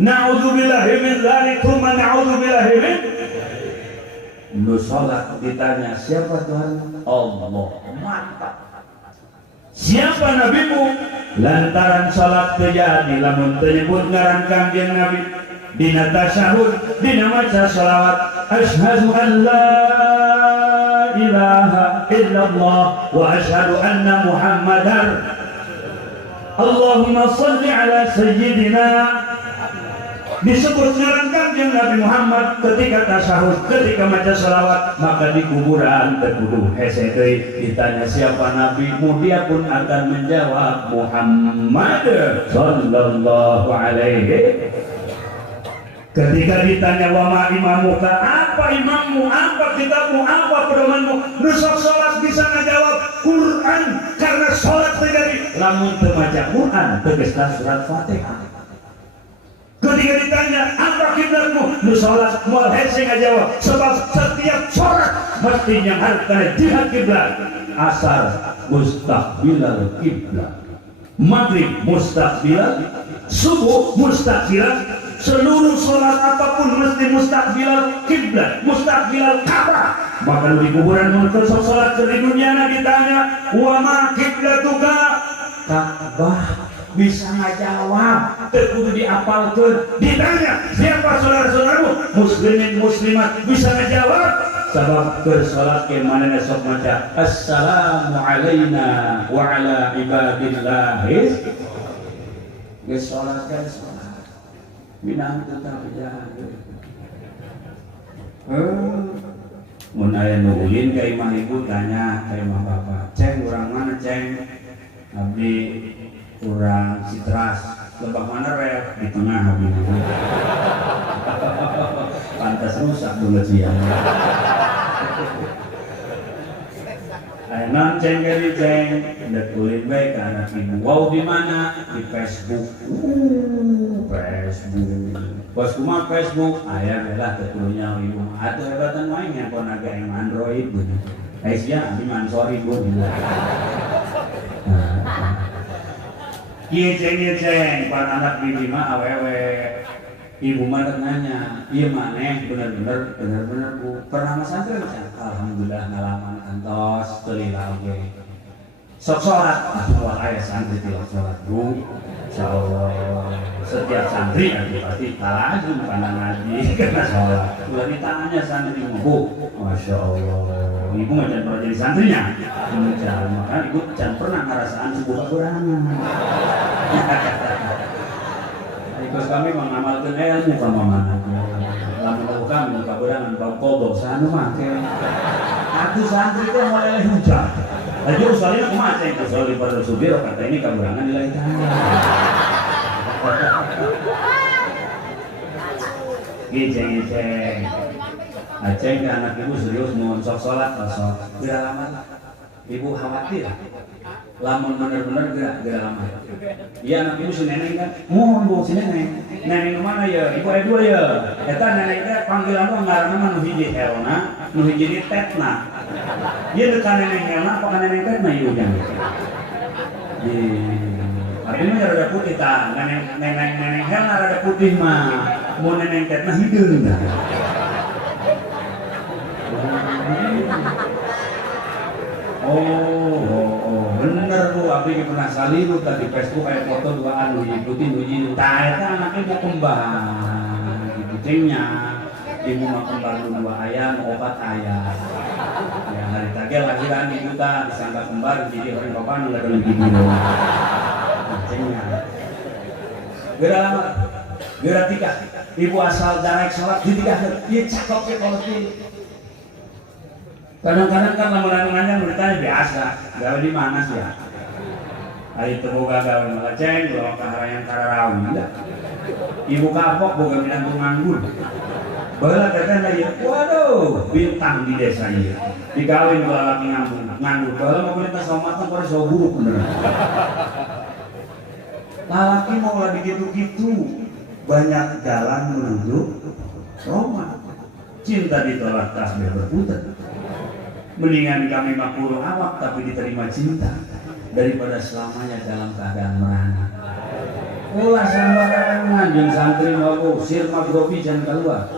naudzubillah min dzalik tsumma naudzubillah min nu salat ditanya siapa Tuhan Allah mantap siapa nabimu lantaran salat terjadi lamun tenyebut ngaran kangjeng Nabi dina tasyahud dina maca shalawat asyhadu an la ilaha illallah wa asyhadu anna muhammadar Allahumma salli ala sayyidina disebut ngaran kangjeng Nabi Muhammad ketika tasyahud ketika maca shalawat maka di kuburan terkudu hese deui ditanya siapa nabimu dia pun akan menjawab Muhammad sallallahu alaihi. Ketika ditanya wama imamuka apa imammu apa kitabmu apa pedomanmu nusok sholat bisa ngajawab Quran karena sholat terjadi lamun teu maca Quran tegasna surat Fatihah. Ketika ditanya apa kiblatmu nu sholat moal hese ngajawab sebab setiap sholat mesti nyangharkeun jihad kiblat asar mustaqbilal kiblat maghrib mustaqbilal subuh mustaqbilal seluruh sholat apapun mesti mustaqbilal kiblat, mustaqbilal Ka'bah. Bahkan di kuburan menuntut sholat di dunia ditanya, wa ma kiblatuka? Ka'bah bisa ngajawab, terkudu diapalkeun. Ditanya, siapa saudara-saudaramu? Muslimin muslimat bisa ngajawab. Sabab keur sholat ke manehna sok maca assalamu alaina wa ala ibadillahis. Geus sholat kan binang tetap jaga. Mun aya nu ulin ka imah ibu tanya ka imah bapak, "Ceng urang mana, Ceng?" Abdi urang Citras. Lebah mana rek? Di tengah abdi. Pantas rusak dulu cian. Ayeuna Ceng kali Ceng, dek ulin bae ka anak ibu. Wow di mana? Di Facebook. Facebook. Bos kumaha Facebook? Aya belah tetulunya ibu. Atuh hebatan main handphone aga yang Android gitu. Sia abi mansori bu. Ieu Ceng, pan anak bibi mah awewe. Ibu mah nanya, "Ieu maneh bener-bener Bu, pernah masantren?" Alhamdulillah ngalaman kantos teu lila oge. Sok salat, atuh aya santri tilak salat Bu. Insyaallah setiap santri pasti talajun pandang ngaji karena sholat. Ulah ditanya santri Bu, masya Allah, ibu nggak jangan pernah jadi santrinya. Maka ibu jangan pernah ngerasaan sebuah kekurangan. Ikut kami mengamalkan ilmu pemahaman. Lamun tahu kami kekurangan bau kodok sana make. Aku santri teh mulai hujan. Lagi usulnya kumaha ceng usul di pada subir kata ini kekurangan nilai tanah. Giceng Aceng ke anak ibu serius mau sok sholat kosong gerak lama ibu khawatir lamun bener-bener gerak lama iya anak ibu si neneng kan mohon bu si neneng mana ya ibu ada dua ya eta neneng teh panggilan tuh ngaranna mah nu hiji helna nu hiji tetna ieu dekat neneng helna apa neneng tetna ieu jangan tapi mah rada putih tah, neneng helna rada putih mah, mau neneng tetna hideung dah. Oh, bener Bu, abdi pernah saliru tadi Facebook aya foto duaan nu putih nu hiji. Tah eta anaknya mau kembang, gitu cengnya. Ibu mah kembar nu dua aya, nu opat aya. Ya hari tadi lahiran ibu tah disangka kembar jadi orang bapak nu ada lagi gitu. Gerak tiga ibu asal darek sholat di tiga dia cakep ya kalau kadang-kadang kan lamunan-lamunannya beritanya biasa gawe di mana sih ya hari itu boga gawe malah ceng belum kahara yang kararawi enggak ibu kapok boga minang nganggur Baheula teteh ya, waduh, bintang di desa ieu. Digawin ku laki nganggur. Baheula mau perintah somatan pada sawo buruk beneran. Lalaki mau lagi gitu-gitu, banyak jalan menuju Roma. Cinta ditolak tasbih berputar. Mendingan kami makruh awak tapi diterima cinta daripada selamanya dalam keadaan merana. Ulah sambarangan jeung santri mabuk sir magrobi jangan keluar.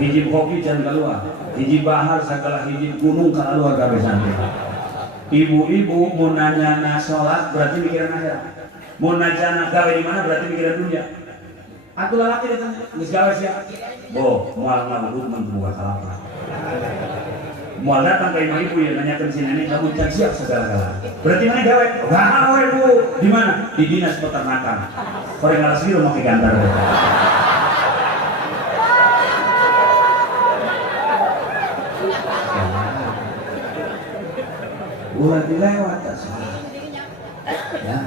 Hiji kopi jangan keluar. Hiji bahar segala hiji gunung keluar kabeh santri. Ibu-ibu mau nanya salat berarti mikiran akhirat. Mau nanya gawe di mana berarti mikiran dunia. Aku lalaki datang geus gawe sia. Boh, moal ngabudut membuka kalapa. Moal datang ke ibu ya nanyakan si nenek kamu can siap segala-gala. Berarti mana gawe? Gawe Bu. Di mana? Di dinas peternakan. Koreng alas biru mau gantar. Ulah dilewat ya.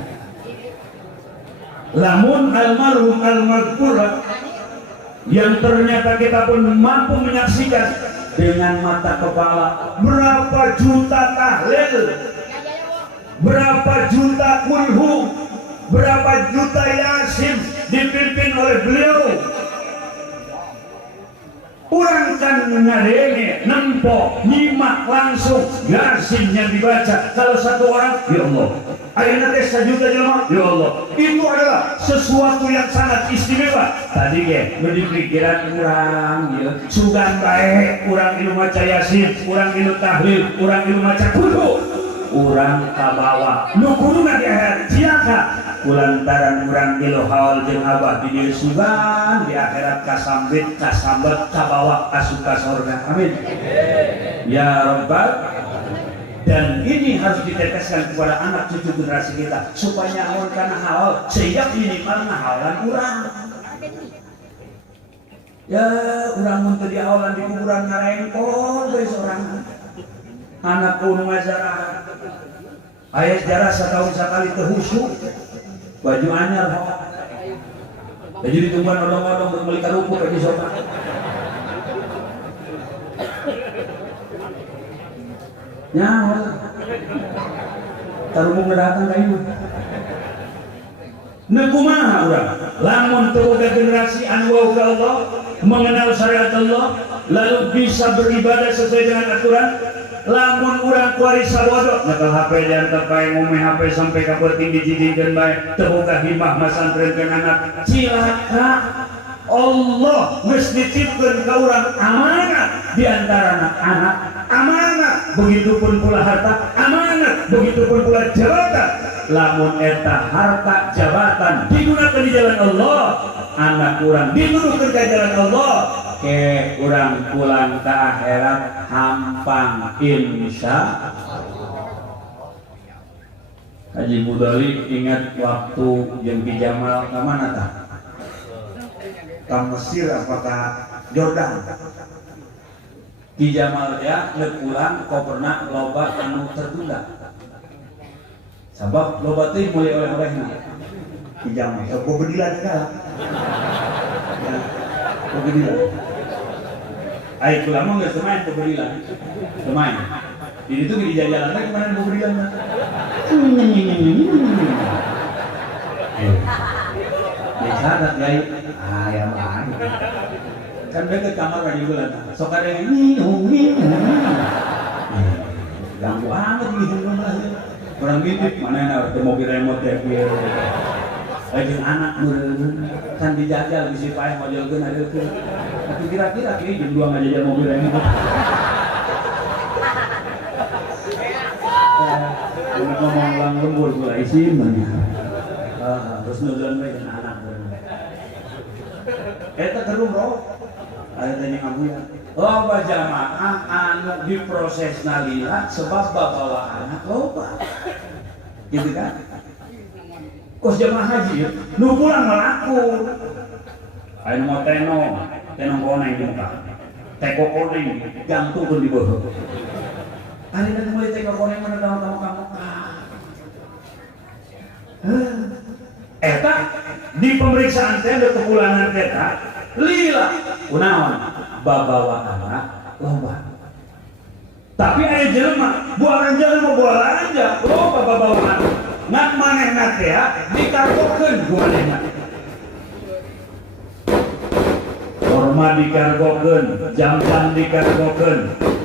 Lamun almarhum almarhumah yang ternyata kita pun mampu menyaksikan dengan mata kepala berapa juta tahlil, berapa juta kulhu, berapa juta yasin dipimpin oleh beliau. Orang kan ngadenge, nempo, nyimak langsung yasin yang dibaca. Kalau satu orang, ya Allah, ayeuna teh 1 juta jelema, ya Allah. Itu adalah sesuatu yang sangat istimewa. Tadi ge, nu dipikiran urang ya, sugan bae, urang ieu maca yasin, urang ieu tahlil, urang ieu maca kudu. Urang kabawa, nu kuduna di akhirat ciaka. Kulantaran urang ilu haul jeung abah di dieu sugan di akhirat kasambit kasambet kabawa asuka surga. Amin. Ya Rabbal. Dan ini harus diteteskan kepada anak cucu generasi kita supaya nyamun kana halal sehingga minimal ngahalan urang. Ya urang mun teu dihawalan di kuburan ngarengkol we sorangan. Anak kudu ngajarah. Aya sejarah satahun sakali teu husu. Baju anyar jadi ditungguan odong-odong untuk beli karupuk aja sopan. Nyawa karupuk datang kayak ini nekumaha urang lamun teboga generasi anu wau ka Allah mengenal syariat Allah lalu bisa beribadah sesuai dengan aturan. Lamun urang kuari sabodo nyekel HP dan terpae ngomeh HP sampai ka penting dijidikeun bae teu boga himah masantrenkeun anak cilaka. Allah geus nitipkeun ka urang amanah di antara anak amanah begitupun pula harta amanah begitupun pula jabatan. Lamun eta harta jabatan digunakan di jalan Allah anak urang dituduhkeun ka jalan Allah ke urang pulang ke akhirat hampang insya Haji Budali ingat waktu yang di Jamal ke mana tak? Ke Mesir apakah Jordan? Di Jamal ya pulang kau pernah loba anu tertunda sebab loba teh mulai oleh-olehna di Jamal kau bedilan kah? Kau bedilan ayo kulama nggak semain pemberian, semain. Jadi itu di jalan lagi kemarin pemberian. Dicatat guys, ayam ayam. Kan mereka kamar lagi bulan. Sok ada yang ini, ganggu amat gitu rumah. Orang bibit mana yang ada mobil remote ya biar. Ajeng anak meureun kan dijajal bisi paeh mojelkeun adeulkeun. Tapi kira-kira kieu jam 2 ngajajal mobil ini. Ngomong ulang lembur gula isim mah. Terus nuduhan we jeung anak meureun. Eta keur umroh. Aya tanya ngabuya. Loba jamaah anu diprosesna lila sebab bawa anak loba. Gitu kan? Kos jamaah haji, nu pulang melaku. Ayo mau tenong koneng di muka, teko koneng, jantung di bawah. Hari nanti mulai teko koneng mana tahu kamu. Eta di pemeriksaan teh ada kepulangan eta, lila, kunaon. bawa anak loba. Tapi aya jelema buaran jelema buaran aja loba bawa anak. Ngat manehna teh dikargokeun ku manehna. Hormat dikargokeun, jam-jam dikargokeun,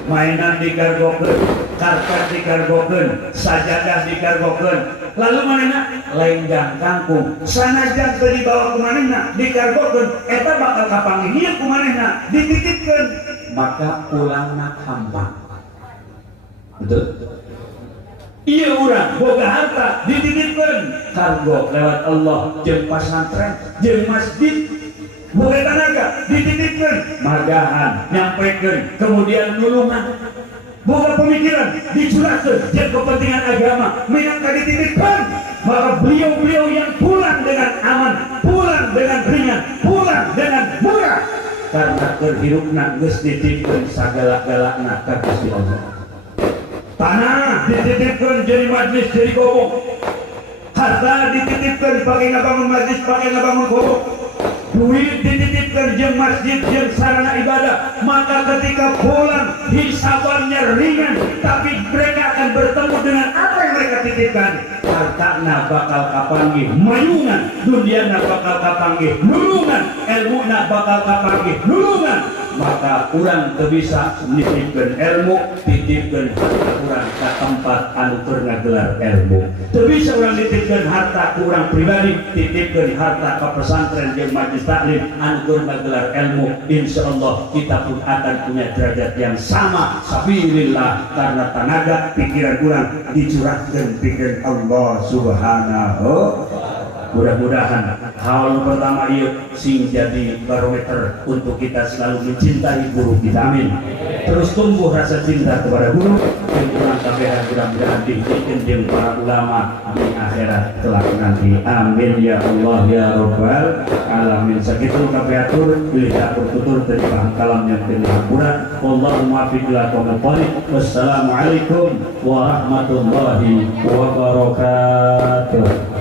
mainan dikargokeun, karpet dikargokeun, sajadah dikargokeun. Lalu manehna lenggang kangkung sanajan teu dibawa ku manehna dikargokeun eta bakal kapanggih ku manehna dititipkeun maka pulangna hampang. Betul? Iya urang boga harta dititipkeun kargo lewat Allah jeung pasantren jeung masjid. Boga tanaga dititipkeun magahan nyampekeun kemudian nulungan. Boga pemikiran dicurahkeun jeung kepentingan agama minangka dititipkeun maka beliau-beliau yang pulang dengan aman, pulang dengan ringan, pulang dengan murah karena terhirupna geus dititipkeun sagala-galana ka Gusti Allah. Tanah dititipkeun jadi majlis jadi gobok, harta dititipkeun pake ngabangun majlis pake ngabangun gobok, duit dititipkan jeung masjid jeung sarana ibadah maka ketika pulang hisabannya ringan tapi mereka akan bertemu dengan apa yang mereka titipkan. Hartana bakal kapanggih mayungan, duniana bakal kapanggih nulungan, ilmuna bakal kapanggih nulungan. Maka urang teu bisa nitipkeun ilmu titipkeun harta urang ka tempat anu keur ngagelar ilmu. Teu bisa urang nitipkeun harta ku urang pribadi titipkeun harta ka pesantren jeung majelis taklim anu keur ngagelar ilmu. Insyaallah kita pun akan punya derajat yang sama sabilillah karena tenaga pikiran urang dicurahkeun pikeun Allah Subhanahu. Mudah-mudahan hal pertama ieu sing jadi barometer untuk kita selalu mencintai guru kita. Amin. Terus tumbuh rasa cinta kepada guru yang kurang tambahan mudah-mudahan dihijikan jeung para ulama amin akhirat kelak nanti. Amin ya Allah ya Rabbal alamin. Sakitu kapiatur bilih dapur tutur dari paham kalam yang penuh hampura. Wallahumma fiqh lakum qali. Wassalamualaikum warahmatullahi wabarakatuh.